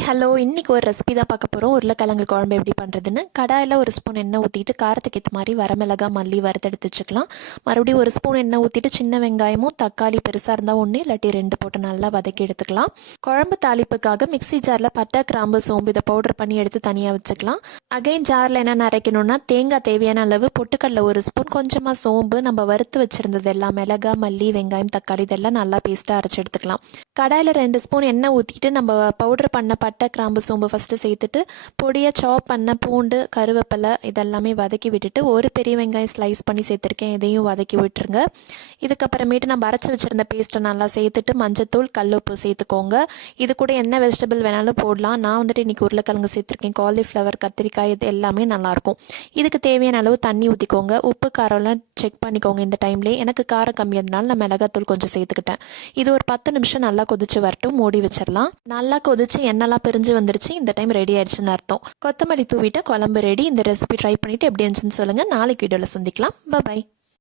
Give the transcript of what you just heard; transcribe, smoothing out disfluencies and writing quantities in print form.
Hello, இன்றைக்கி ஒரு recipe தான் பார்க்க போகிறோம். உருளைக்கிழங்கு குழம்பு எப்படி பண்ணுறதுன்னு. கடாயில் ஒரு ஸ்பூன் எண்ணெய் ஊற்றிட்டு காரத்துக்கு ஏற்ற மாதிரி வரமிளகா மல்லி வறுத்தெடுத்து வச்சுக்கலாம். மறுபடியும் ஒரு ஸ்பூன் எண்ணெய் ஊற்றிட்டு சின்ன வெங்காயமும் தக்காளி பெருசாக இருந்தால் ஒன்று இல்லாட்டி 2 போட்டு நல்லா வதக்கி எடுத்துக்கலாம். குழம்பு தாளிப்புக்காக மிக்ஸி ஜாரில் பட்டை கிராம்பு சோம்பு இதை பவுடர் பண்ணி எடுத்து தனியாக வச்சுக்கலாம். அகைன் ஜாரில் என்ன அரைக்கணும்னா தேங்காய் தேவையான அளவு, பொட்டுக்கடலை ஒரு ஸ்பூன், கொஞ்சமாக சோம்பு, நம்ம வறுத்து வச்சுருந்தது எல்லாம் மிளகா மல்லி வெங்காயம் தக்காளி இதெல்லாம் நல்லா பேஸ்ட்டாக அரைச்சி எடுத்துக்கலாம். கடாயில் 2 ஸ்பூன் எண்ணெய் ஊற்றிட்டு நம்ம பவுடர் பண்ண பட்டை கிராம்பு சோம்பு ஃபஸ்ட்டு சேர்த்துட்டு பொடியாக சாப் பண்ண பூண்டு கருவேப்பிலை இதெல்லாமே வதக்கி விட்டுட்டு ஒரு பெரிய வெங்காயம் ஸ்லைஸ் பண்ணி சேர்த்துருக்கேன். இதையும் வதக்கி விட்டுருங்க. இதுக்கப்புறமேட்டு நம்ம அரைச்சி வச்சுருந்த பேஸ்ட்டை நல்லா சேர்த்துட்டு மஞ்சத்தூள் கல்லுப்பு சேர்த்துக்கோங்க. இது கூட என்ன வெஜிடபிள் வேணாலும் போடலாம். நான் வந்துட்டு இன்றைக்கி உருளைக்கிழங்கு சேர்த்துருக்கேன். காலிஃப்ளவர் கத்திரிக்காய் இது எல்லாமே நல்லாயிருக்கும். இதுக்கு தேவையான அளவு தண்ணி ஊற்றிக்கோங்க. உப்பு காரம்லாம் செக் பண்ணிக்கோங்க. இந்த டைம்லேயே எனக்கு காரம் கம்மியாதனால நான் மிளகாத்தூள் கொஞ்சம் சேர்த்துக்கிட்டேன். இது ஒரு 10 நிமிஷம் நல்லா கொதிச்சு வரட்டும். மூடி வச்சிடலாம். நல்லா கொதிச்சு எண்ணெய்லாம் பிரிஞ்சு வந்துருச்சு. இந்த டைம் ரெடி ஆயிடுச்சுன்னு அர்த்தம். கொத்தமல்லி தூவிட்ட குழம்பு ரெடி. இந்த ரெசிபி ட்ரை பண்ணிவிட்டு எப்படி இருந்துச்சுன்னு சொல்லுங்கள். நாளைக்கு வீடியோவில் சந்திக்கலாம். பாய்.